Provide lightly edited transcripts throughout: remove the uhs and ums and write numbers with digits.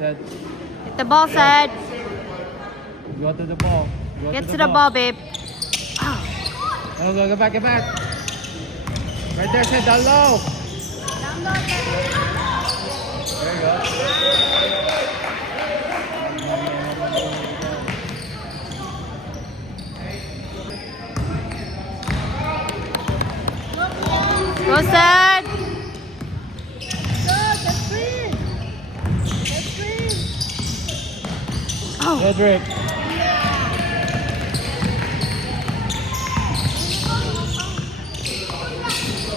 Said. Hit the ball, Sad. Go to the ball. Go Get to the ball, babe. Oh, go back, get back. Right there, Said, down low. There you go. Go, Sad. Oh. Good, Rick.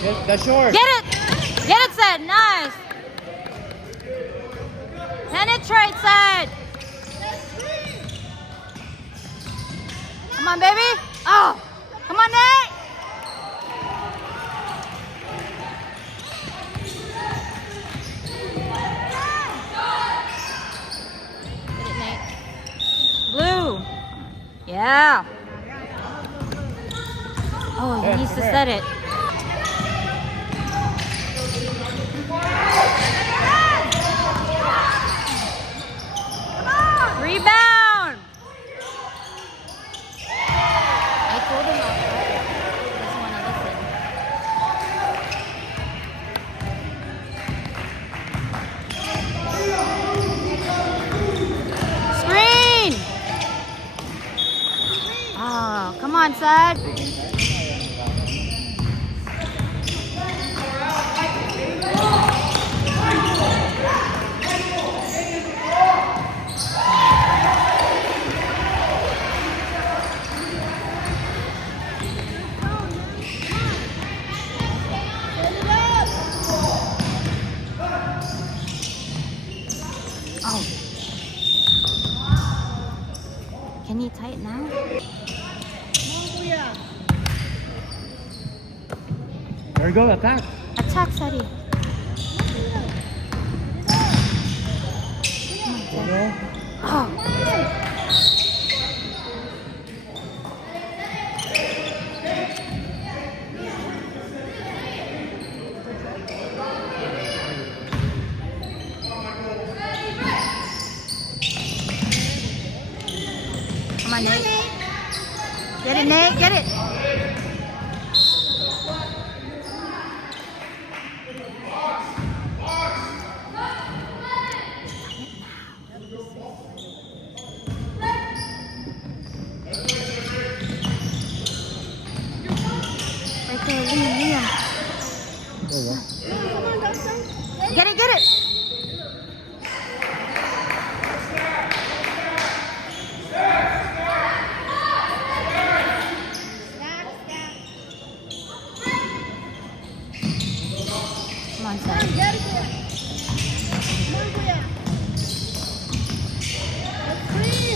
Get the short. Get it! Get it, Sad. Nice. Penetrate, Sad. Come on, baby. Oh. Come on, Nate. Get it, Nate. Blue. Yeah. Oh, he needs to set it. Rebound! I told him not to. He doesn't want to listen. Screen! Oh, come on, Sad. Oh. Can you tie it now? There you go, attack. Attack, Sadie. There you go. Oh. Come on, Nate. Get it, Nate. Get it. Right there, Liam. There you go. Get it, get it. Come on, Sam.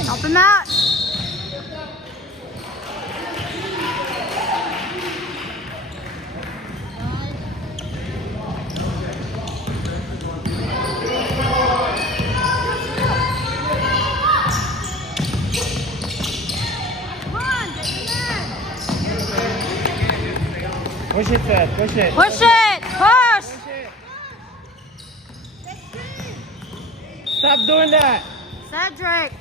Help him out. Push it, Said. Push it. Push it. Push. Stop doing that. Cedric.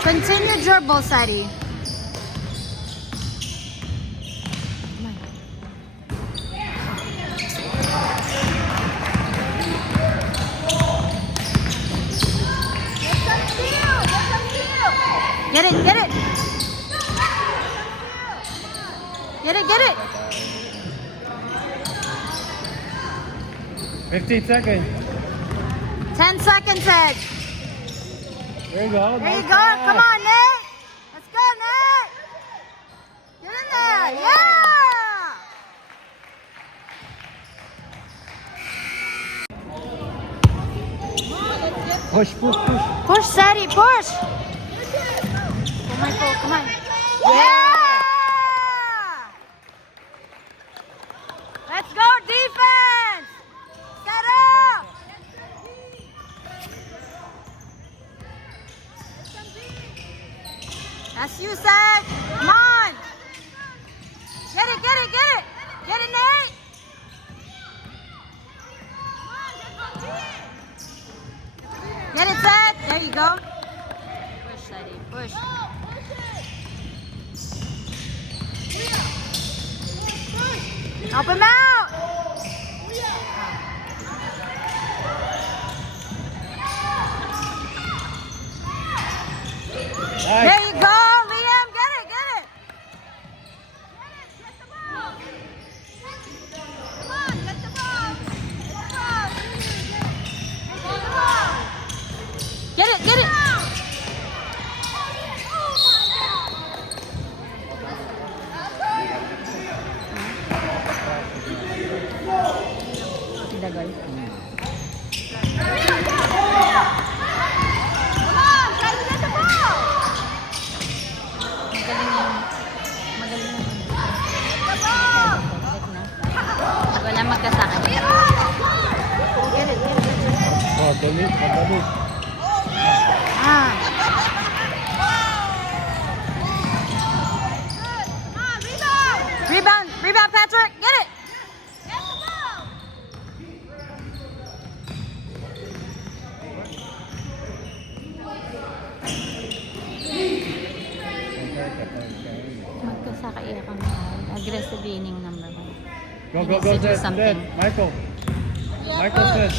Continue dribble, Sadie. Come on. Get it, get it. Get it, get it. 15 seconds. 10 seconds, Ed. There you go. There you go. Come on, Nate. Let's go, Nate. Get in there. Yeah. Push, push, push. Push, Sadie, push. Oh, Michael, come on. Yeah! Let's go, defense! Set up! That's you, Zach. Come on! Get it, get it, get it! Get it, Nate! Get it, Zach. There you go. Push, Sadie, push. Help him out! Nice. There you go, Liam. Get it, get it. Come on, get the ball. Get it, get it. Dagol. Wala magkasakit. Get it, get it. Oh, damit, damit. Ah. Rebound, rebound, Patrick. Get it. Magkasakit kang aggressive inning number 1. Go, He go, needs go, to do Zed, something. Zed. Michael. Michael said.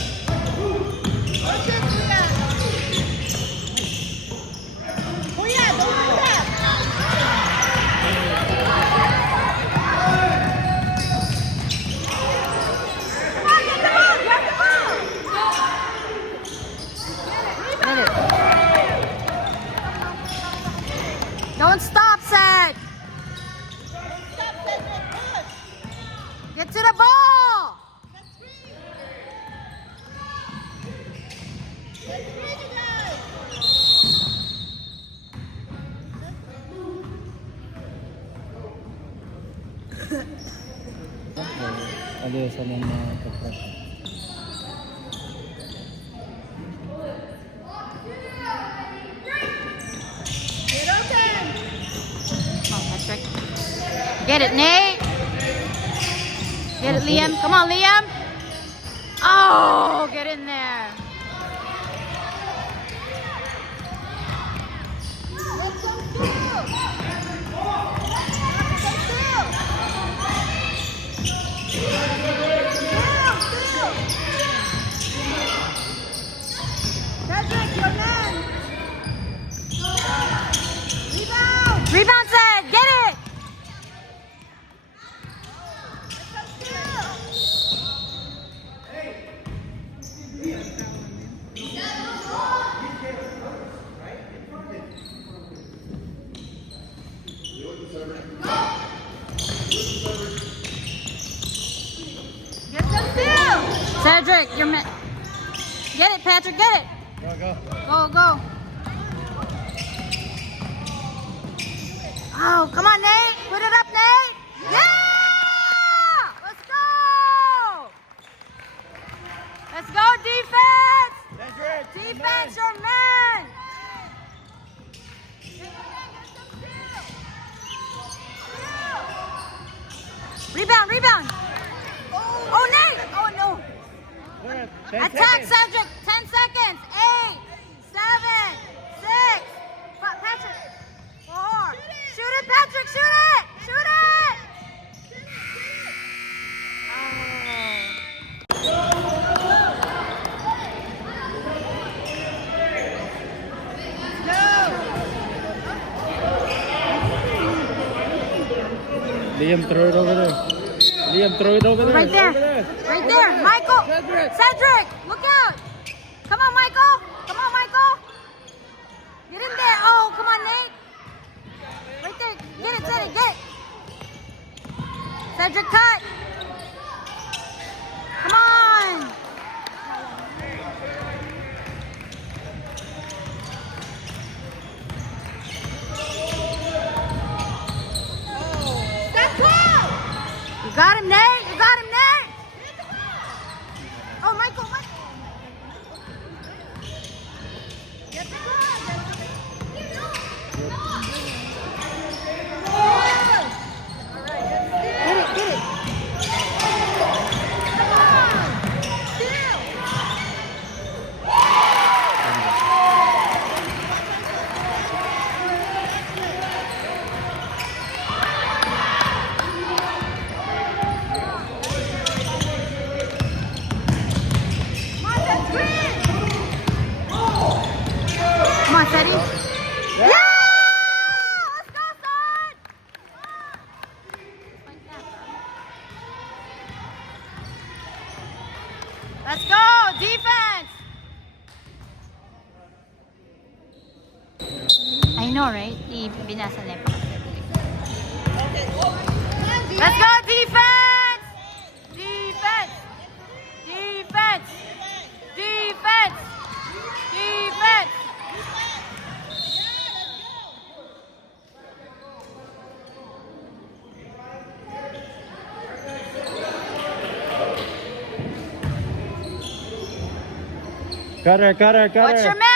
Get it. Don't stop, Zach. Get to the ball. Alias sa mga kapatid. Come on, Patrick. Get it, Nate. Get it, Liam. Come on, Liam. Oh, get in there. Rebound, Zed. Get it. Cedric, you're get it, Patrick, get it. Go, go. Go, go. Oh, come on, Nate. Put it up, Nate. Yeah! Let's go. Let's go, defense. Cedric, Defense, your man. Rebound, rebound. Oh, Nate. Oh, no. Good. 10 Attack, seconds. Cedric. 10 seconds. 8, 7, 6. Patrick. 4. Shoot it, Patrick. Shoot it. Shoot it. Liam, throw it over there. Liam, throw it over there. Right there. Over there. Right there. Michael. Cedric. Cedric, look out. Come on, Michael. Come on, Michael. Get in there. Oh, come on, Nate. Right there. Get it, Cedric. Get it. Cedric, cut. Come on. got him, Nate. You got him, Nate. Oh, Michael. Get it. Come on, Teddy. Yeah! Let's go, son! Let's go, defense! I know, right? Binasa na yung Let's go, defense! Defense! Defense! Defense! Defense! Cutter. What's your man?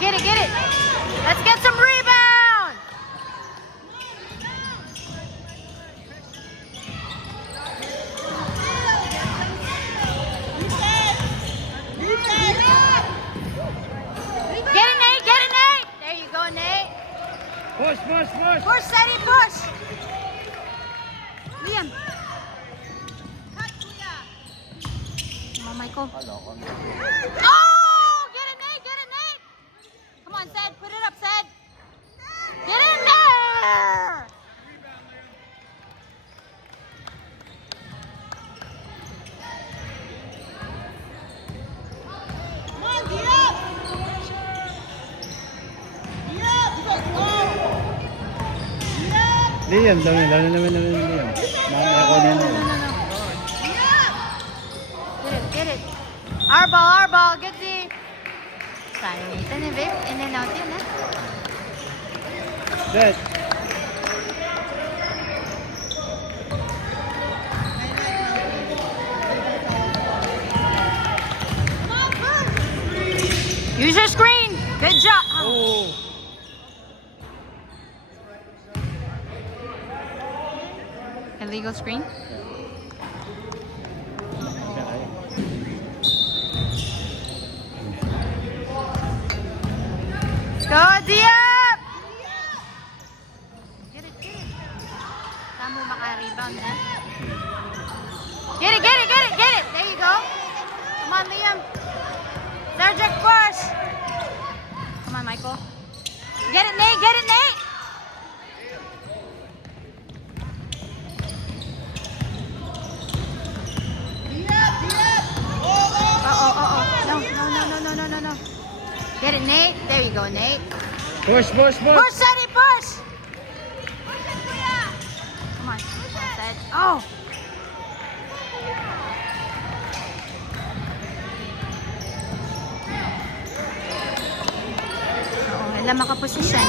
Get it. Let's get some rebound. Get it, Nate. There you go, Nate. Push. Push, Teddy, push. Liam. Come on, Michael. Oh! Get it, Nate. Come on, Zed. Put it up, Zed. Get in there! Come on, Diop! Liam, dami. Lalo naman Liam. Mamaya ko na yun. Get it. Our ball. Get the... Sayang ito na, babe. In and out yun, ha? Set. Use your screen. Good job. Oh. Illegal screen. Go, Diop! Get it. Saan mo maka-rebound na? Get it. There you go. Come on, Liam. Sergeant, push. Come on, Michael. Get it, Nate. Uh-oh. No. Get it, Nate. There you go, Nate. Push. Push, Teddy, push. Come on, Ted. Oh. Wala makaposisyon.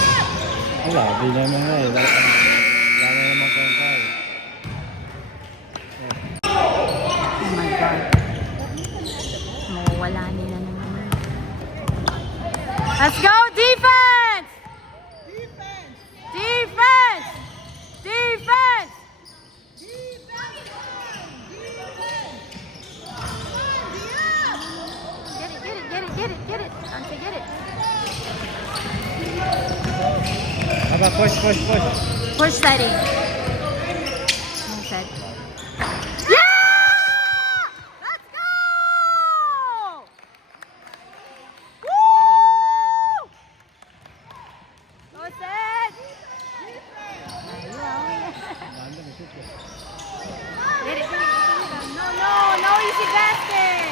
Wala, di naman nga eh. Wala naman kung kaya. Oh my God. Mawawala nila naman. Let's go, defense! Defense! Get it. Dante, get it. Aba, push. Push, Teddy. Come on, Ted. Yeah! Let's go! Woo! Go, Ted! Get it. No, easy basket.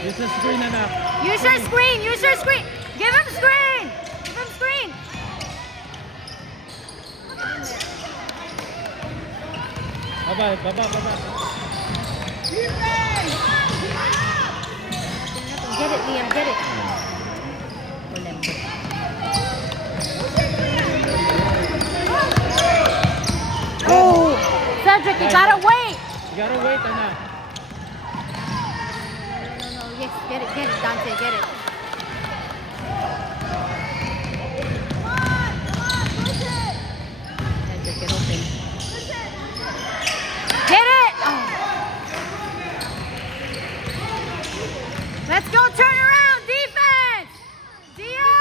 Use the screen, anak. Use your screen. Give him screen. Baba. Get it, Liam. Get it. Oh, Cedric, you gotta wait. You gotta wait, anak. No, yes, get it, Dante, get it. Cedric, get open. Get it! Oh. Let's go, turn around, defense! Dio!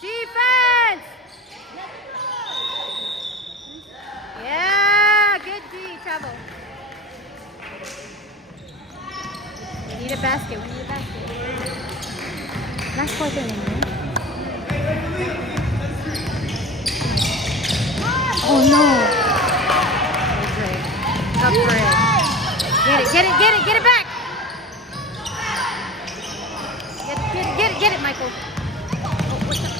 Defense! Yeah, good D, Travel. We need a basket, Last quarter na yun. Oh no! Up for it. Get it back! Get it, Michael. Oh, what's up?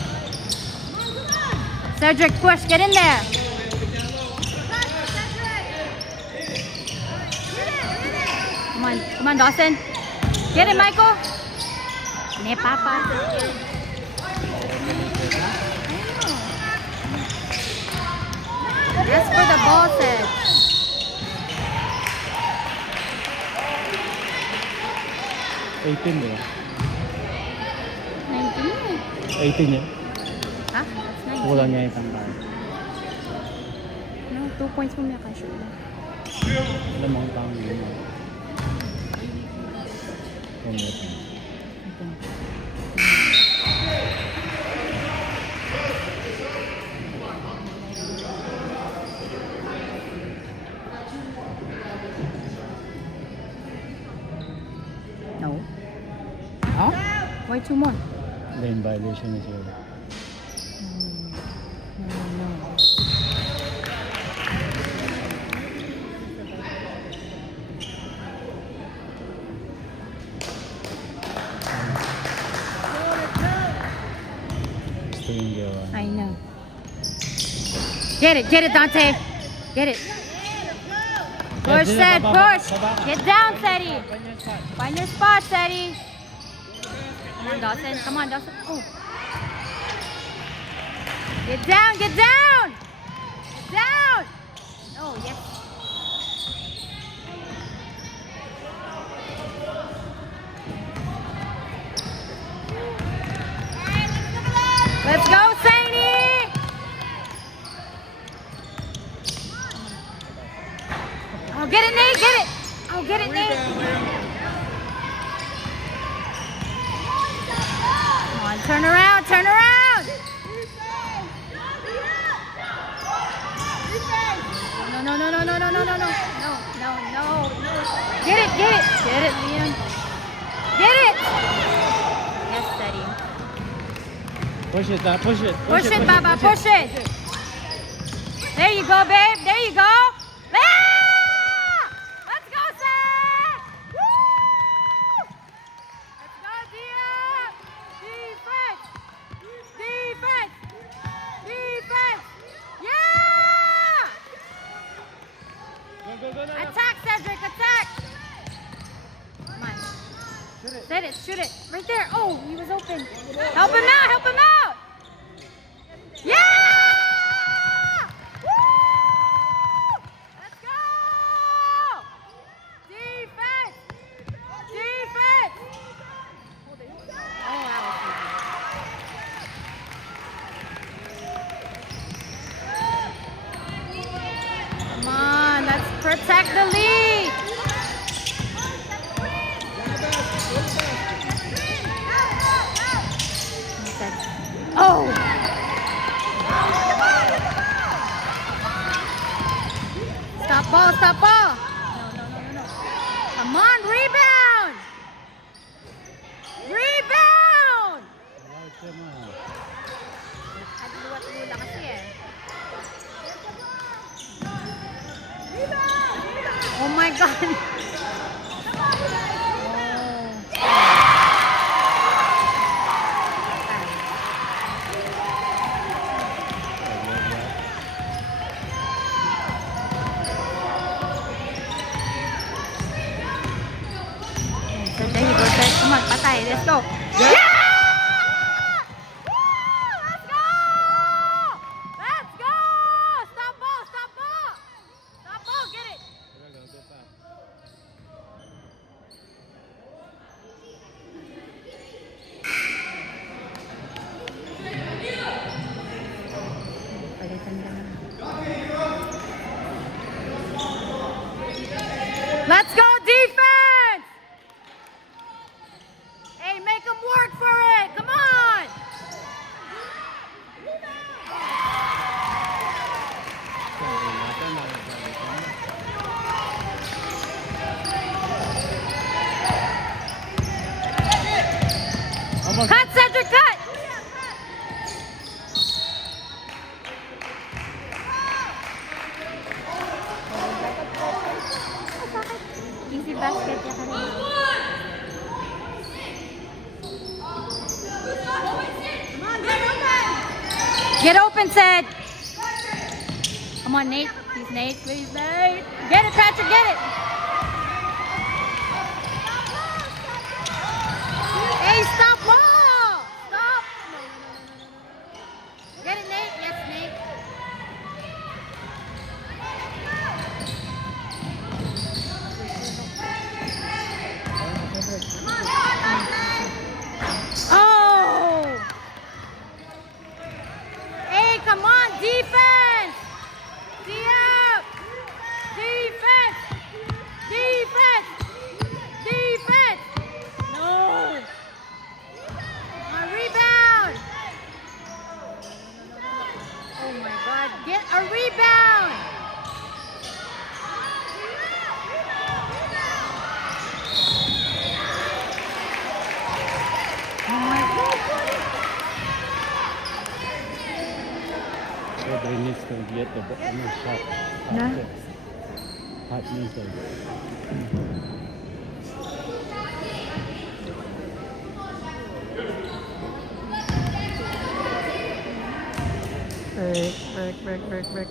Cedric, push, get in there. Come on, Dawson. Get it, Michael. Ne, Papa. That's for the ball set. Eighteen eh. 19. 18 eh. Huh? That's 19. Kulang niya itang bar. No, 2 points mo niya kasyo. Alam mo ang tao yun. No. Huh? Why 2 more? Lane violation na siya. No. Gusto yung gawa. I know. Get it, Dante. Get it. Push, Sed, push. Get down, Sedi. Find your spot, Sedi. Come on, Dawson. Oh. Get down. Get down. Oh, yes. Let's go, Saini. Oh, get it, Nate. Get it. Oh, get it, Nate. Come on, turn around. No. Get it, Liam. Get it. Yes, Steady. Push it, push it. Push it, Baba, push it. There you go, babe. There you go. Ah! Let's go, Sam. Woo! Let's go, Dia. Defense. Yeah! Go. Attack, Cedric, attack. Come on. Shoot it. Right there. Oh, he was open. Help him out. Yeah! Woo! Let's go! Defense! Oh, wow. Come on, let's protect the lead. Oh! Stop ball. No. Come on, rebound! Nagluwat-lula kasi eh. Oh my God! side. Let's go. Yeah. Yeah! Woo! Let's go! Let's go! Stop ball! Stop ball! Stop ball! Get it! Let's go defense! Hey, make them work for it. Come on! Almost. Cut, Cedric, cut! Easy basket ya kan. Get open, Sid. Come on, Nate. Please, Nate. Please, Nate. Get it, Patrick. Get it. Hey, stop ball. Stop. Get it, Nate. Yes, Nate. Oh! Hey, come on, defense! Defense! Defense! Defense! No! A rebound! Oh my God! Get a rebound! Oh my God! They needs to get the shot. No? Hot needs to.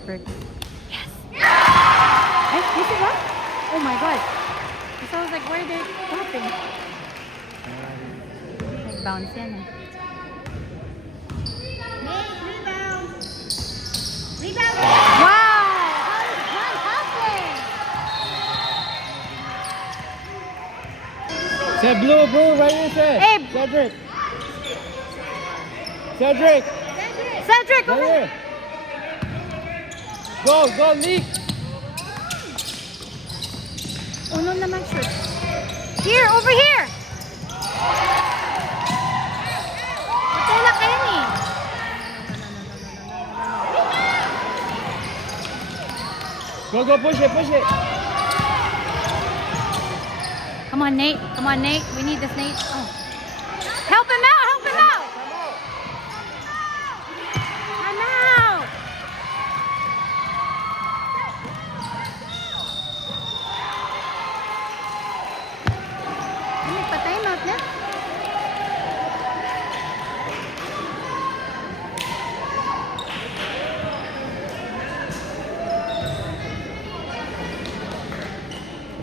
Break. Yes! Hey, this is what? Oh my God! So I was like, where are they stopping? Like bounce yan eh. Wow! How did that happen? Say blue, right here, say. Hey. Cedric, Cedric, right over here. Go, leak. Uno naman shoot. Here, over here! Matulak kayo eh. Go, push it. Come on, Nate. We need this, Nate. Oh. Help him out! I'm out! Ano, patay out na?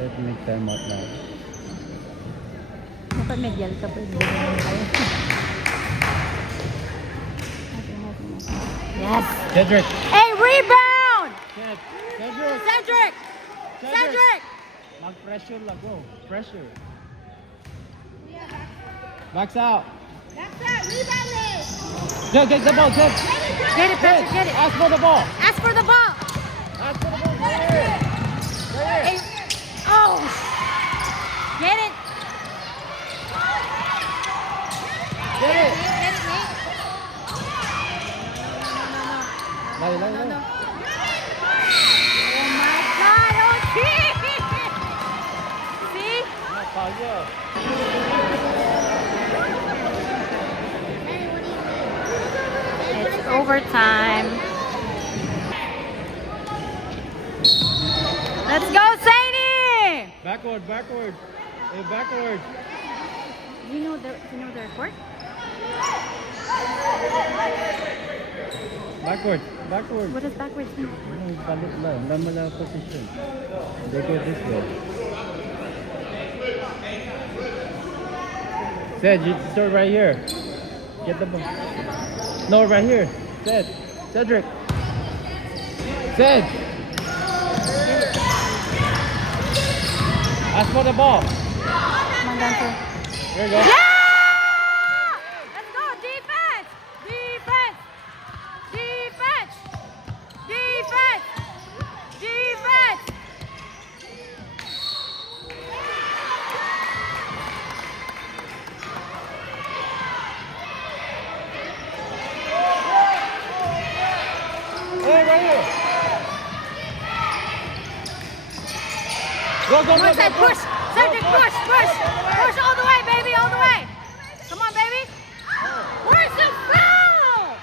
Let's make time out now. Dapat medial ka pa. Yes! Cedric. Hey, rebound! Cedric! Mag-pressure lang, go. Pressure. Backs out. Get the ball, Ced. Get it, Patrick, get it. Ask for the ball. Ask for the ball. Right here. Hey. Oh! Get it. Get it. Get it, Nate. No. Oh my God! Oh, gee! See? It's overtime. Let's go, Sadie! Backward. Hey, backward. Do you know the report? Backward. What does backwards mean? Palit lang. Lamala position. They go this way. Sid, you start right here. Get the ball. No, right here. Sid. Cedric. Sid. Ask for the ball. Come on, Dancer. There you go. Yeah! Let's go, defense! Defense! Defense! Defense! Defense! Hey, right here. Go, go, Come go, on, go, Sid, go. push! Cedric, push, push! Push all the way, baby, all the way! Come on, baby! Where's the foul?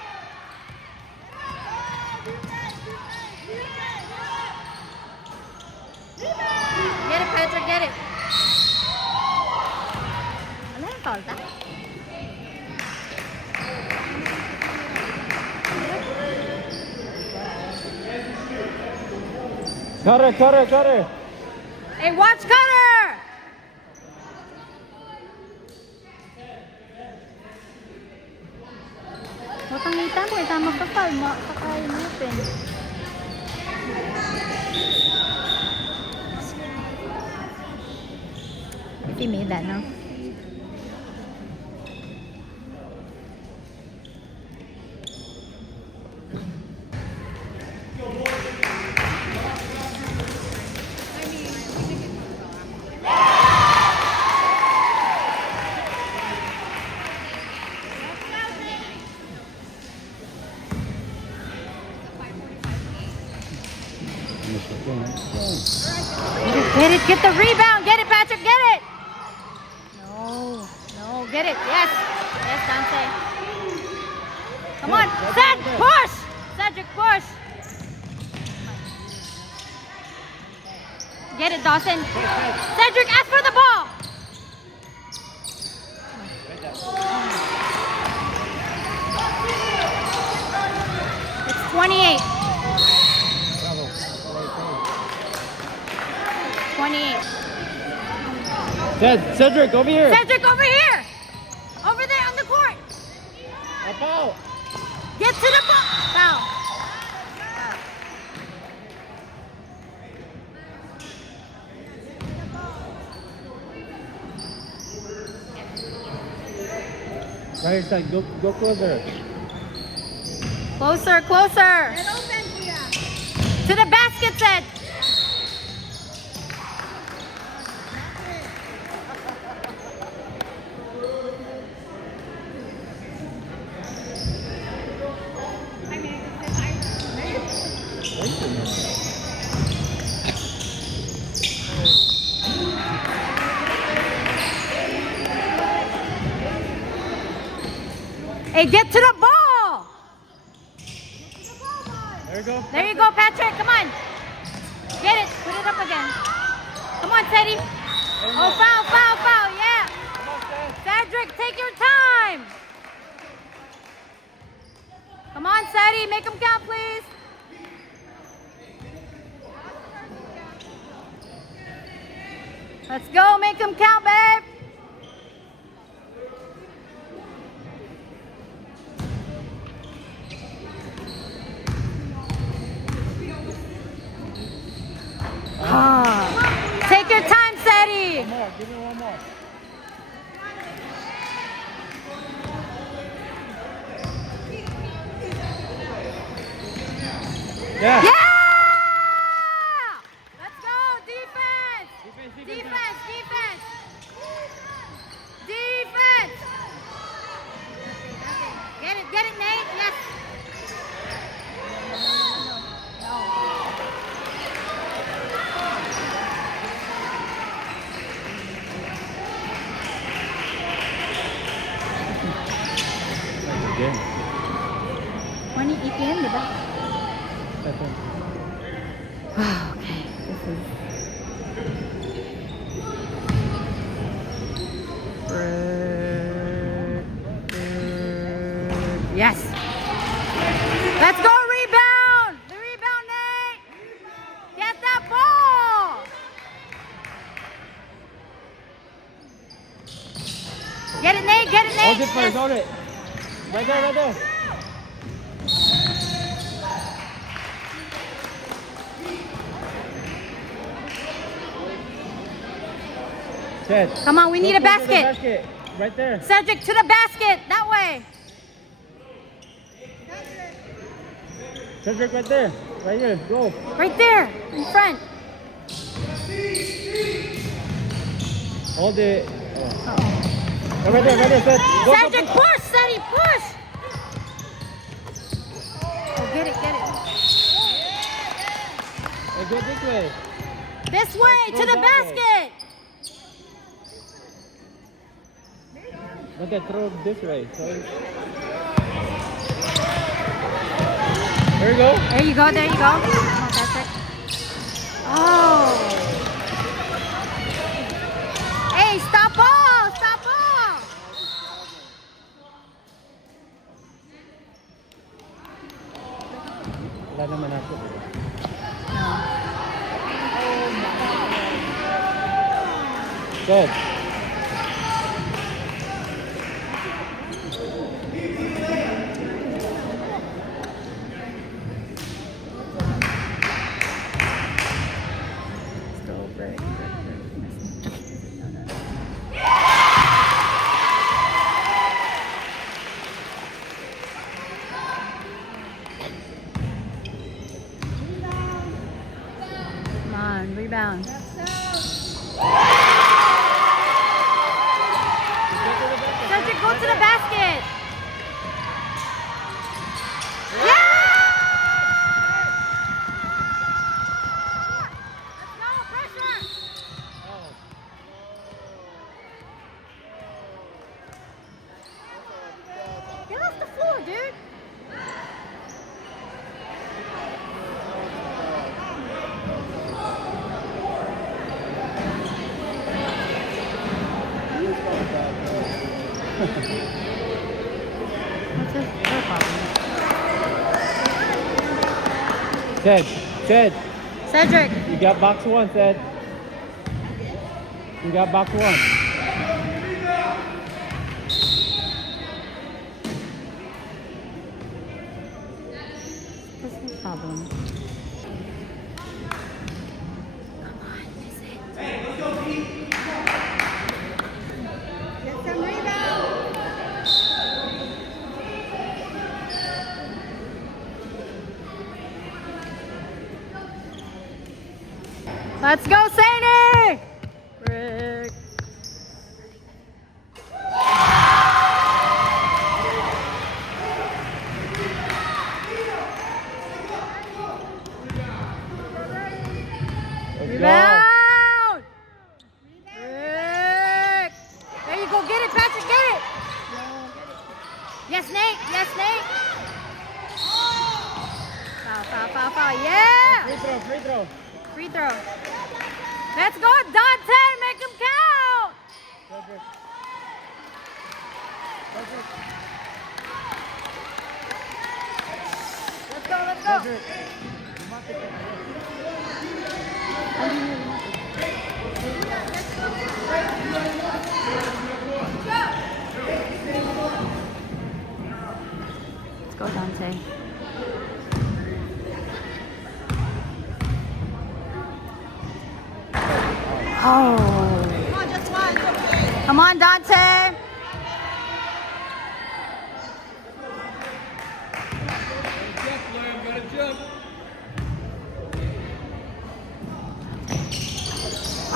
Get it, Patrick, get it! Ano yung falta? Cutter, cutter, cutter. Hey, watch Cutter! Huwag kang ngita mo, tama ka pa, makakain mo open. If he made that, no? Get it, get the rebound, get it, Patrick, get it! No, no, get it, yes, yes, Dante. Come on, Ced, push! Cedric, push! Get it, Dawson. Cedric, ask for the ball! It's 28. 28. Cedric, over here. Cedric, over here! Over there on the court! A foul. Get to the ball! Foul. Right side, go closer. Closer, closer! To the basket, Ced! Hey, get to the ball! There you go. There you go, Patrick. Come on. Get it. Put it up again. Come on, Teddy. Oh, foul, foul, foul. Yeah. Come on, Ced. Cedric, take your time. Come on, Sadie. Make them count, please. Let's go. Make them count, babe. Take your time, Sadie. One more. Give me one more. Yeah. Yeah! Let's go, defense! Defense, defense! Defense! Get it, Nate? Yes. Again. 20 EPM, diba? That's it. Okay, this is... Yes! Let's go, rebound! The rebound, Nate! Get that ball! Get it, Nate! it first, hold it. Right there, right there. Ted. Come on, we need a go to the basket. basket. Right there. Cedric, to the basket. That way. Cedric, right there. Right here. Go. Right there, in front. Hold it. Oh. Uh-oh. Oh, right there, Seth. Go, Cedric, push, Cedric, push. Oh, get it, get it. Hey, go this way. This way, Let's to go the that basket. Right there, throw this way. Sorry. There you go. There you go, there you go. Oh, Patrick. Oh. Hey, stop ball, stop ball. Wala naman ako. Good. Come on, rebound. Cedric, go to the basket. Yeah! Let's go, pressure. Get off the floor, dude. What's their problem? Ted, Cedric. you got box one, Ted. You got box one. What's the problem? Come on, miss it. Get some rebound. Let's go, Saini! Rick. Let's go. Rebound! Rick! There you go, get it, Patrick, get it! Yes, Nate, yes, Nate! Foul, foul, foul, foul, yeah! Free throw, free throw. Free throw. Let's go, Dante, make him count! Cedric. Cedric. Let's go, let's go! Cedric. Let's go, Dante. Oh. Come on, just one. Come on, Dante.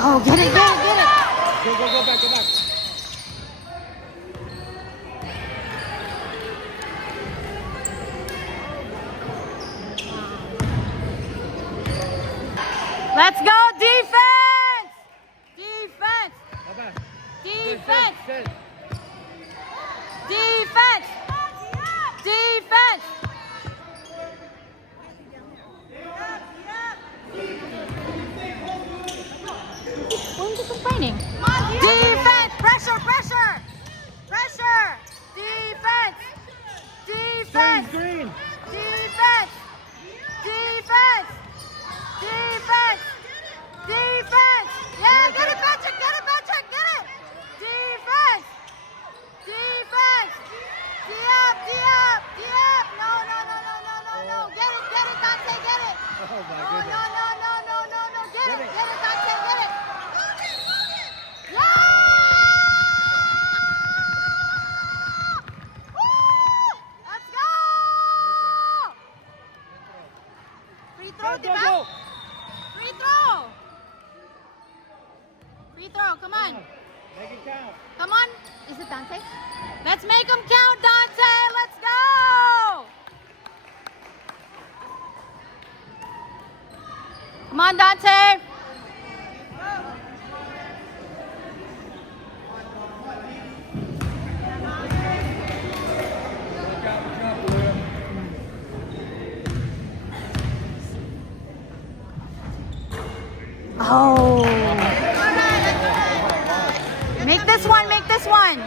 Oh, get it, get it, get it. Go back, go back. Let's go, defense! Defense! Go back. Defense! Ted. Defense! Defense! Why are you complaining? Defense! Pressure! Pressure! Pressure! Defense! Defense! Green. Defense! Defense! Defense! Defense! Yeah, get it, Patrick! Get it, Patrick! Get it! Defense! Defense! Oh my No, goodness. no. Get Get it, it. Dante, get it. Yeah! Woo! Let's go! Free throw, Go, di ba? go. Free throw! Free throw, come on. Make it count. Come on. Is it Dante? Let's make them count, Dante. Let's go! Come on, Dante. Oh. Make this one, make this one.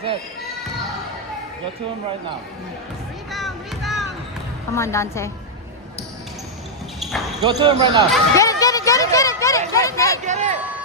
Set. Go to him right now. Come on, Dante. Go to him right now. Get it, Nate. Get it.